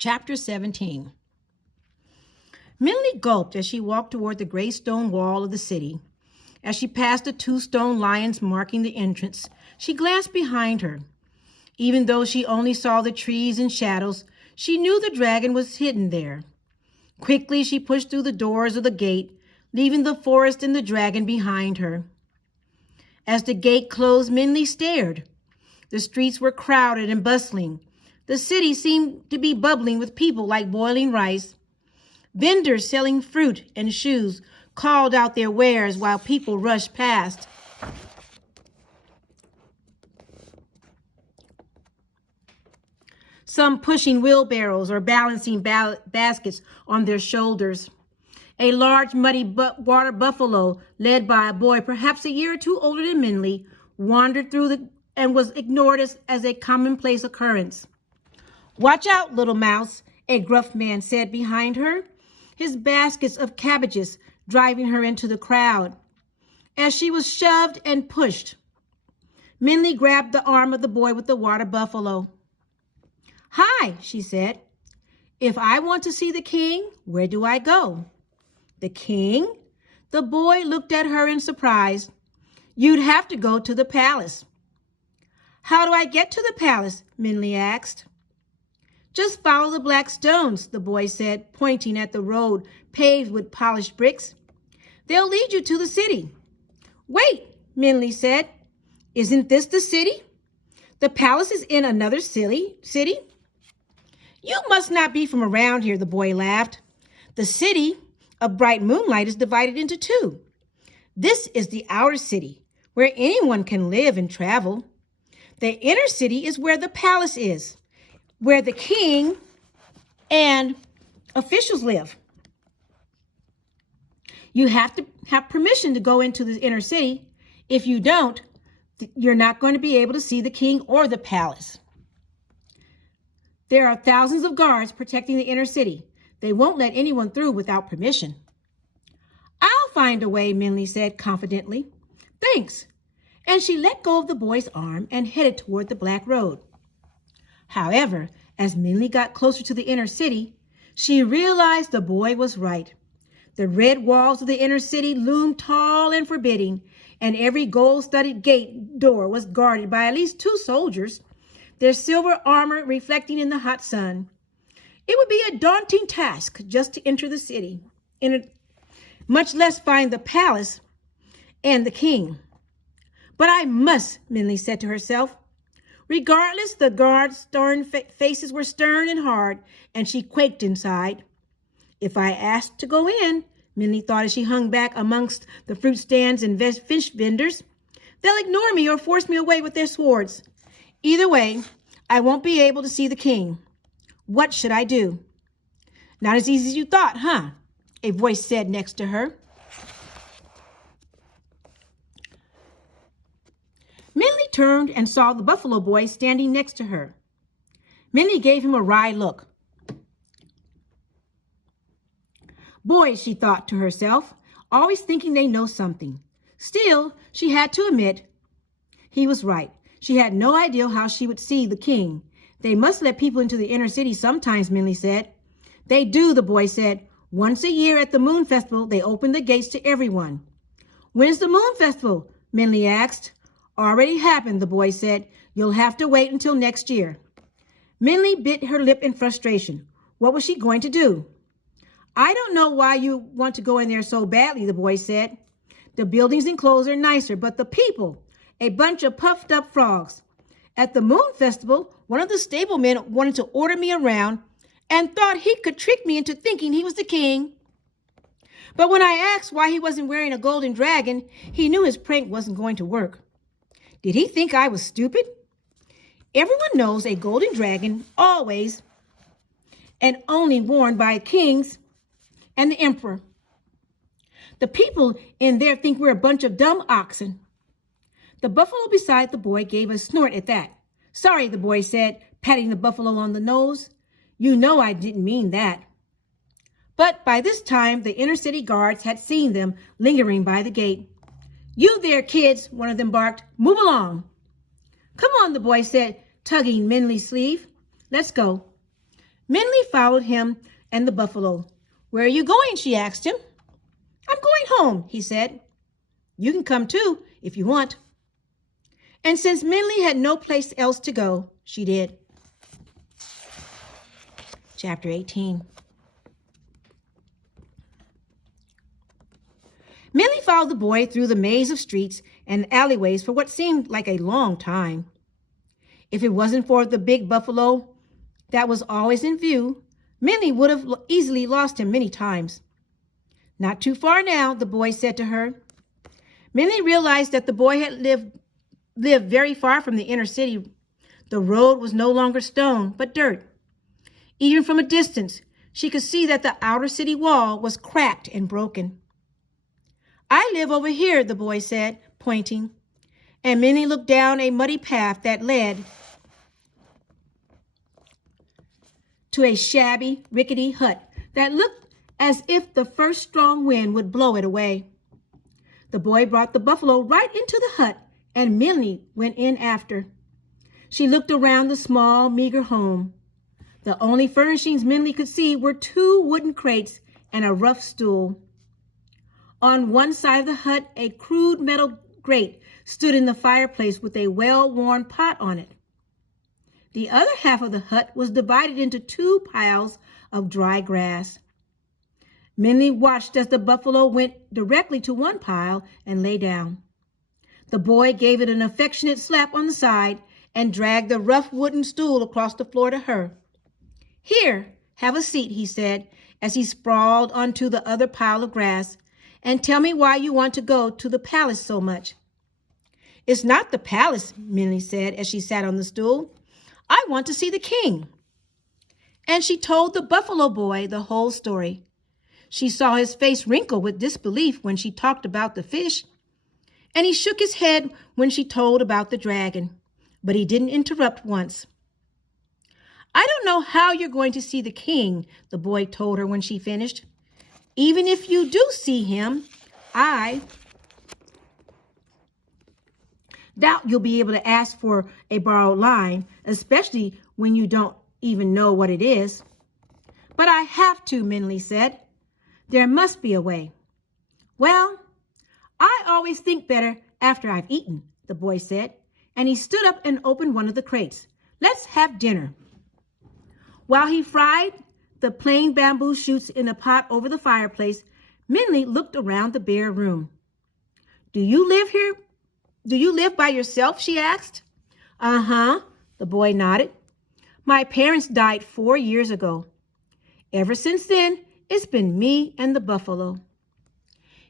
Chapter 17. Minley gulped as she walked toward the gray stone wall of the city. As she passed the 2 stone lions marking the entrance, she glanced behind her. Even though she only saw the trees and shadows, she knew the dragon was hidden there. Quickly, she pushed through the doors of the gate, leaving the forest and the dragon behind her. As the gate closed, Minley stared. The streets were crowded and bustling. The city seemed to be bubbling with people like boiling rice. Vendors selling fruit and shoes called out their wares while people rushed past. Some pushing wheelbarrows or balancing baskets on their shoulders. A large muddy water buffalo, led by a boy perhaps a year or 2 older than Minley, wandered through and was ignored as a commonplace occurrence. "Watch out, little mouse," a gruff man said behind her, his baskets of cabbages driving her into the crowd. As she was shoved and pushed, Minley grabbed the arm of the boy with the water buffalo. "Hi," she said. "If I want to see the king, where do I go?" "The king?" The boy looked at her in surprise. "You'd have to go to the palace." "How do I get to the palace?" Minley asked. "Just follow the black stones," the boy said, pointing at the road paved with polished bricks. "They'll lead you to the city." "Wait," Minley said. "Isn't this the city? The palace is in another city?" "You must not be from around here," the boy laughed. "The city of bright moonlight is divided into 2. This is the outer city, where anyone can live and travel. The inner city is where the palace is, where the king and officials live. You have to have permission to go into the inner city. If you don't, you're not going to be able to see the king or the palace. There are thousands of guards protecting the inner city. They won't let anyone through without permission." "I'll find a way," Minley said confidently. "Thanks." And she let go of the boy's arm and headed toward the black road. However, as Minley got closer to the inner city, she realized the boy was right. The red walls of the inner city loomed tall and forbidding, and every gold-studded gate door was guarded by at least 2 soldiers, their silver armor reflecting in the hot sun. It would be a daunting task just to enter the city, much less find the palace and the king. "But I must," Minley said to herself. Regardless, the guards' stern faces were stern and hard, and she quaked inside. "If I asked to go in," Minley thought as she hung back amongst the fruit stands and fish vendors, "they'll ignore me or force me away with their swords. Either way, I won't be able to see the king. What should I do?" "Not as easy as you thought, huh?" a voice said next to her. Minley turned and saw the buffalo boy standing next to her. Minley gave him a wry look. "Boys," she thought to herself, always thinking they know something. Still, she had to admit he was right. She had no idea how she would see the king. "They must let people into the inner city sometimes," Minley said. "They do," the boy said. "Once a year at the Moon Festival, they open the gates to everyone." "When's the Moon Festival?" Minley asked. "Already happened," the boy said. "You'll have to wait until next year." Minley bit her lip in frustration. What was she going to do? "I don't know why you want to go in there so badly," the boy said. "The buildings and clothes are nicer, but the people, a bunch of puffed up frogs. At the Moon Festival, one of the stablemen wanted to order me around and thought he could trick me into thinking he was the king. But when I asked why he wasn't wearing a golden dragon, he knew his prank wasn't going to work. Did he think I was stupid? Everyone knows a golden dragon always and only worn by kings and the emperor. The people in there think we're a bunch of dumb oxen." The buffalo beside the boy gave a snort at that. "Sorry," the boy said, patting the buffalo on the nose. "You know I didn't mean that." But by this time, the inner city guards had seen them lingering by the gate. "You there, kids," one of them barked. "Move along." "Come on," the boy said, tugging Minley's sleeve. "Let's go." Minley followed him and the buffalo. "Where are you going?" she asked him. "I'm going home," he said. "You can come too if you want." And since Minley had no place else to go, she did. Chapter 18. Minley followed the boy through the maze of streets and alleyways for what seemed like a long time. If it wasn't for the big buffalo that was always in view, Minley would have easily lost him many times. "Not too far now," the boy said to her. Minley realized that the boy had lived very far from the inner city. The road was no longer stone, but dirt. Even from a distance, she could see that the outer city wall was cracked and broken. "I live over here," the boy said, pointing. And Minnie looked down a muddy path that led to a shabby, rickety hut that looked as if the first strong wind would blow it away. The boy brought the buffalo right into the hut, and Minnie went in after. She looked around the small, meager home. The only furnishings Minnie could see were 2 wooden crates and a rough stool. On one side of the hut, a crude metal grate stood in the fireplace with a well-worn pot on it. The other half of the hut was divided into 2 piles of dry grass. Minnie watched as the buffalo went directly to one pile and lay down. The boy gave it an affectionate slap on the side and dragged the rough wooden stool across the floor to her. "Here, have a seat," he said, as he sprawled onto the other pile of grass, "and tell me why you want to go to the palace so much." "It's not the palace," Minnie said as she sat on the stool. "I want to see the king." And she told the buffalo boy the whole story. She saw his face wrinkle with disbelief when she talked about the fish, and he shook his head when she told about the dragon, but he didn't interrupt once. "I don't know how you're going to see the king," the boy told her when she finished. "Even if you do see him, I doubt you'll be able to ask for a borrowed line, especially when you don't even know what it is." "But I have to," Minley said. "There must be a way." "Well, I always think better after I've eaten," the boy said, and he stood up and opened one of the crates. "Let's have dinner." While he fried the plain bamboo shoots in a pot over the fireplace, Minley looked around the bare room. "Do you live here? Do you live by yourself?" she asked. "Uh-huh," the boy nodded. "My parents died 4 years ago. Ever since then, it's been me and the buffalo."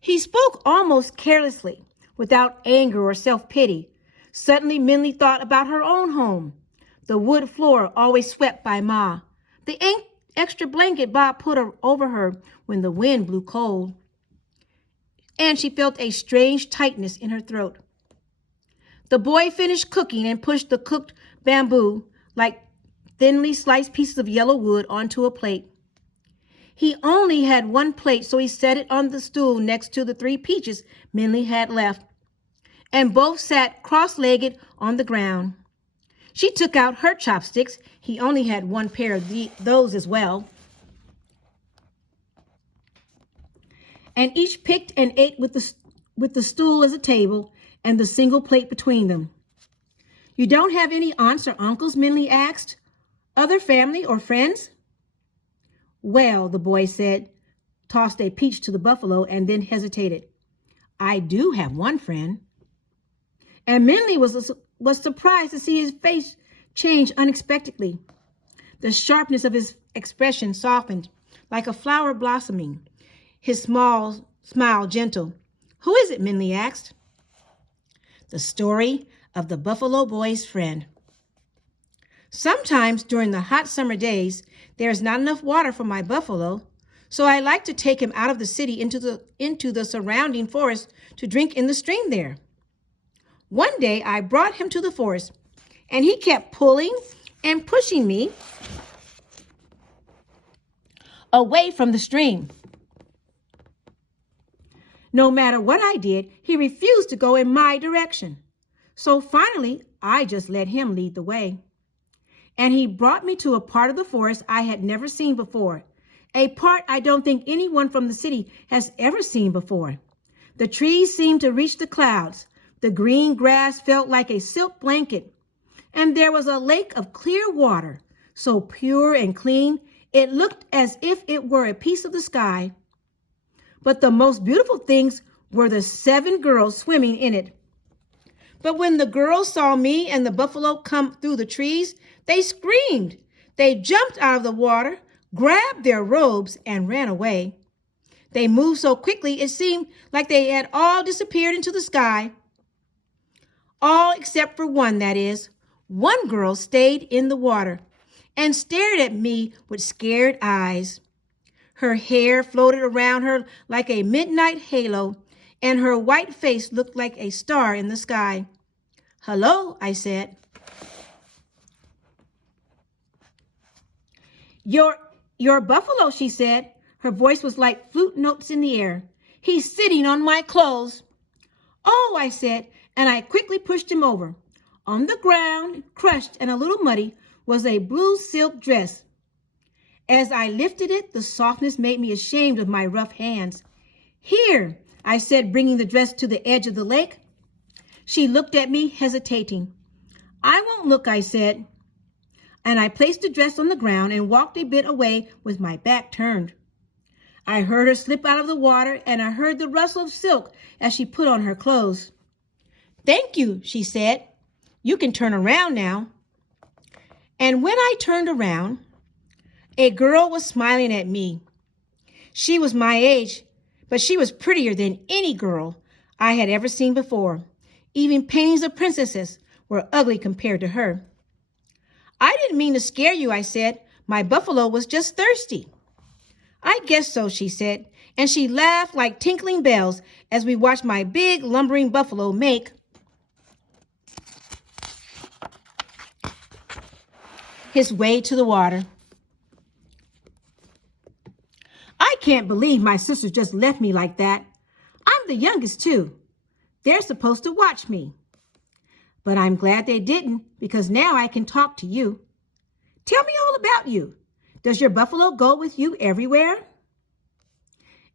He spoke almost carelessly, without anger or self-pity. Suddenly, Minley thought about her own home, the wood floor always swept by Ma, the extra blanket Bob put over her when the wind blew cold. And she felt a strange tightness in her throat. The boy finished cooking and pushed the cooked bamboo, like thinly sliced pieces of yellow wood, onto a plate. He only had 1 plate, so he set it on the stool next to the 3 peaches Minley had left, and both sat cross-legged on the ground. She took out her chopsticks. He only had 1 pair of those as well. And each picked and ate with the stool as a table and the single plate between them. "You don't have any aunts or uncles?" Minley asked. "Other family or friends?" "Well," the boy said, tossed a peach to the buffalo, and then hesitated. "I do have 1 friend." And Minley was surprised to see his face change unexpectedly. The sharpness of his expression softened, like a flower blossoming, his small smile gentle. "Who is it?" Minley asked. The story of the buffalo boy's friend. "Sometimes during the hot summer days, there is not enough water for my buffalo, so I like to take him out of the city into the surrounding forest to drink in the stream there. One day I brought him to the forest, and he kept pulling and pushing me away from the stream. No matter what I did, he refused to go in my direction. So finally, I just let him lead the way. and he brought me to a part of the forest I had never seen before, a part I don't think anyone from the city has ever seen before. The trees seemed to reach the clouds. The green grass felt like a silk blanket, and there was a lake of clear water, so pure and clean, it looked as if it were a piece of the sky. But the most beautiful things were the 7 girls swimming in it. But when the girls saw me and the buffalo come through the trees, they screamed. They jumped out of the water, grabbed their robes, and ran away. They moved so quickly it seemed like they had all disappeared into the sky. All except for one, that is. One girl stayed in the water and stared at me with scared eyes. Her hair floated around her like a midnight halo, and her white face looked like a star in the sky. "Hello," I said. Your buffalo," she said. Her voice was like flute notes in the air. "He's sitting on my clothes." "Oh," I said, and I quickly pushed him over. On the ground, crushed and a little muddy, was a blue silk dress. As I lifted it, the softness made me ashamed of my rough hands. "Here," I said, bringing the dress to the edge of the lake. She looked at me, hesitating. "I won't look," I said. And I placed the dress on the ground and walked a bit away with my back turned. I heard her slip out of the water, and I heard the rustle of silk as she put on her clothes. "Thank you," she said. "You can turn around now." And when I turned around, a girl was smiling at me. She was my age, but she was prettier than any girl I had ever seen before. Even paintings of princesses were ugly compared to her. "I didn't mean to scare you," I said. "My buffalo was just thirsty." "I guess so," she said, and she laughed like tinkling bells as we watched my big lumbering buffalo make his way to the water. I can't believe my sisters just left me like that. I'm the youngest, too. They're supposed to watch me. But I'm glad they didn't, because now I can talk to you. Tell me all about you. Does your buffalo go with you everywhere?"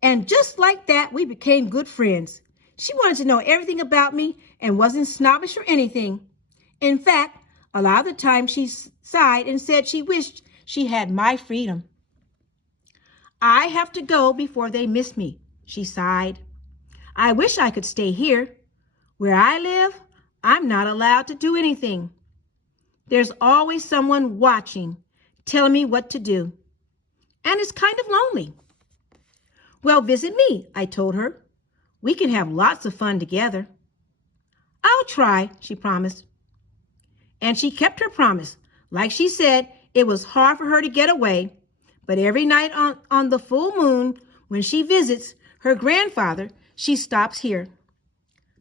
And just like that, we became good friends. She wanted to know everything about me and wasn't snobbish or anything. In fact, a lot of the time she sighed and said she wished she had my freedom. "I have to go before they miss me," she sighed. "I wish I could stay here. Where I live, I'm not allowed to do anything. There's always someone watching, telling me what to do. And it's kind of lonely." "Well, visit me," I told her. "We can have lots of fun together." "I'll try," she promised. And she kept her promise. Like she said, it was hard for her to get away. But every night on the full moon, when she visits her grandfather, she stops here.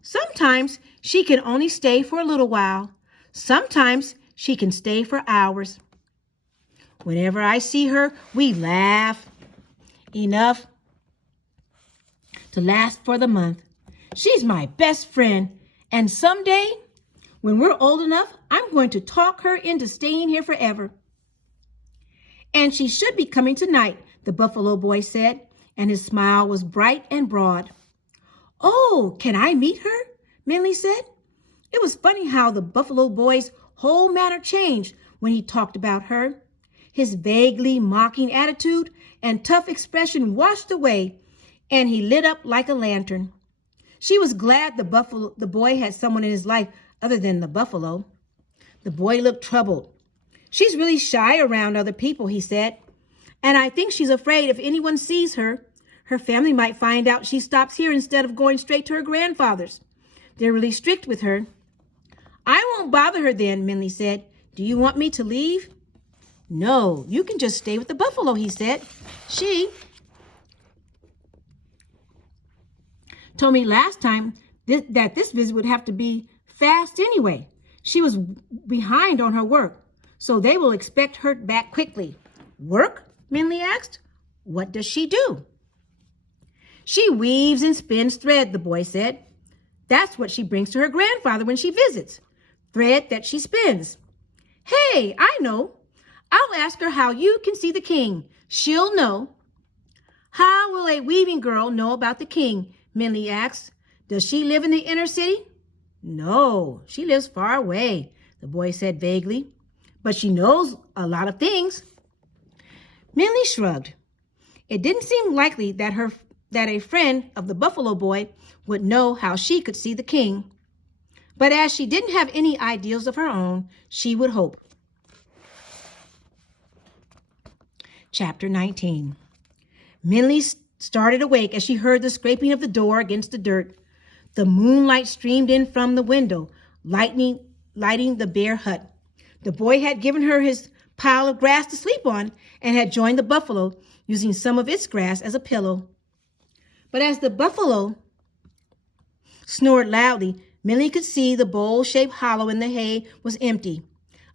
Sometimes she can only stay for a little while. Sometimes she can stay for hours. Whenever I see her, we laugh. Enough to last for the month. She's my best friend, and someday, when we're old enough, I'm going to talk her into staying here forever. "And she should be coming tonight," the buffalo boy said, and his smile was bright and broad. "Oh, can I meet her?" Minley said. It was funny how the buffalo boy's whole manner changed when he talked about her. His vaguely mocking attitude and tough expression washed away, and he lit up like a lantern. She was glad the boy had someone in his life other than the buffalo. The boy looked troubled. "She's really shy around other people," he said, "and I think she's afraid if anyone sees her, her family might find out she stops here instead of going straight to her grandfather's. They're really strict with her." "I won't bother her then," Minley said. "Do you want me to leave?" "No, you can just stay with the buffalo," he said. "She told me last time that this visit would have to be fast anyway. She was behind on her work, so they will expect her back quickly." "Work?" Minley asked. "What does she do?" "She weaves and spins thread," the boy said. "That's what she brings to her grandfather when she visits. Thread that she spins." Hey, I know. I'll ask her how you can see the king. She'll know. How will a weaving girl know about the king? Minley asked. Does she live in the inner city? No, she lives far away, the boy said vaguely. But she knows a lot of things. Minley shrugged. It didn't seem likely that a friend of the buffalo boy would know how she could see the king. But as she didn't have any ideals of her own, she would hope. Chapter 19. Minley started awake as she heard the scraping of the door against the dirt. The moonlight streamed in from the window, lighting the bare hut. The boy had given her his pile of grass to sleep on and had joined the buffalo, using some of its grass as a pillow. But as the buffalo snored loudly, Minley could see the bowl-shaped hollow in the hay was empty.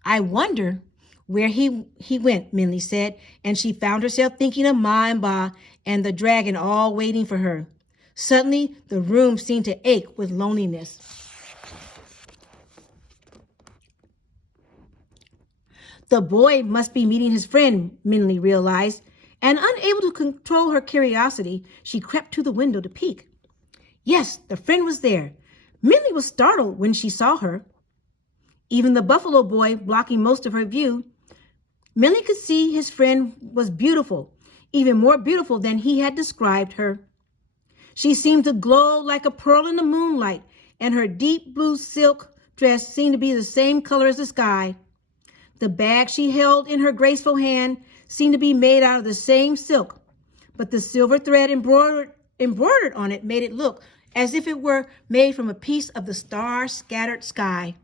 I wonder where he went, Minley said, and she found herself thinking of Ma and Ba and the dragon all waiting for her. Suddenly, the room seemed to ache with loneliness. The boy must be meeting his friend, Minley realized, and unable to control her curiosity, she crept to the window to peek. Yes, the friend was there. Minley was startled when she saw her. Even the buffalo boy blocking most of her view, Minley could see his friend was beautiful, even more beautiful than he had described her. She seemed to glow like a pearl in the moonlight, and her deep blue silk dress seemed to be the same color as the sky. The bag she held in her graceful hand seemed to be made out of the same silk, but the silver thread embroidered on it made it look as if it were made from a piece of the star-scattered sky.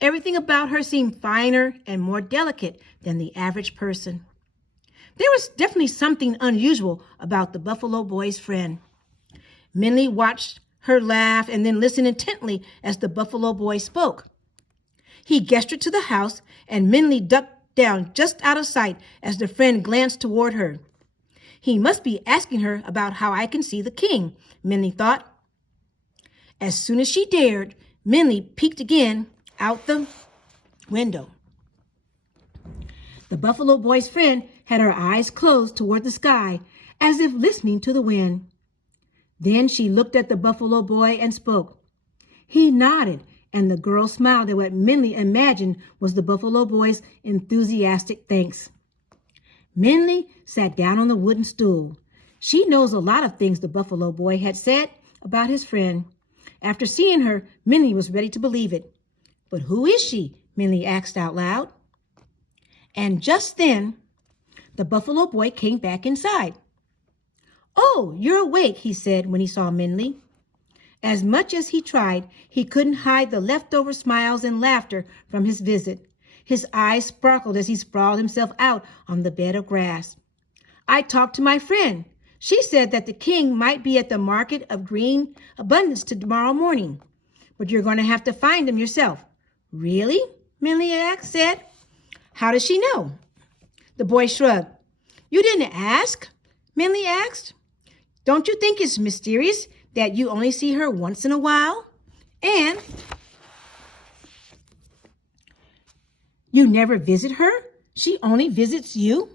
Everything about her seemed finer and more delicate than the average person. There was definitely something unusual about the buffalo boy's friend. Minley watched her laugh and then listened intently as the buffalo boy spoke. He gestured to the house, and Minley ducked down just out of sight as the friend glanced toward her. He must be asking her about how I can see the king, Minley thought. As soon as she dared, Minley peeked again out the window. The buffalo boy's friend had her eyes closed toward the sky, as if listening to the wind. Then she looked at the buffalo boy and spoke. He nodded, and the girl smiled at what Minley imagined was the buffalo boy's enthusiastic thanks. Minley sat down on the wooden stool. She knows a lot of things the buffalo boy had said about his friend. After seeing her, Minley was ready to believe it. But who is she? Minley asked out loud. And just then, the buffalo boy came back inside. Oh, you're awake, he said when he saw Minley. As much as he tried, he couldn't hide the leftover smiles and laughter from his visit. His eyes sparkled as he sprawled himself out on the bed of grass. I talked to my friend. She said that the king might be at the market of green abundance tomorrow morning, but you're going to have to find him yourself. Really? Minley said. How does she know? The boy shrugged. You didn't ask? Minley asked. Don't you think it's mysterious that you only see her once in a while? And you never visit her? She only visits you?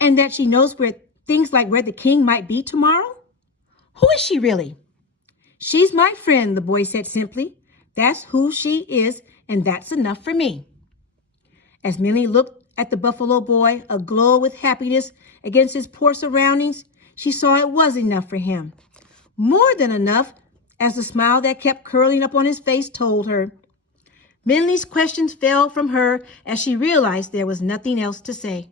And that she knows where things like where the king might be tomorrow? Who is she really? She's my friend, the boy said simply. That's who she is, and that's enough for me. As Minley looked at the buffalo boy, aglow with happiness against his poor surroundings, she saw it was enough for him. More than enough, as the smile that kept curling up on his face told her. Minley's questions fell from her as she realized there was nothing else to say.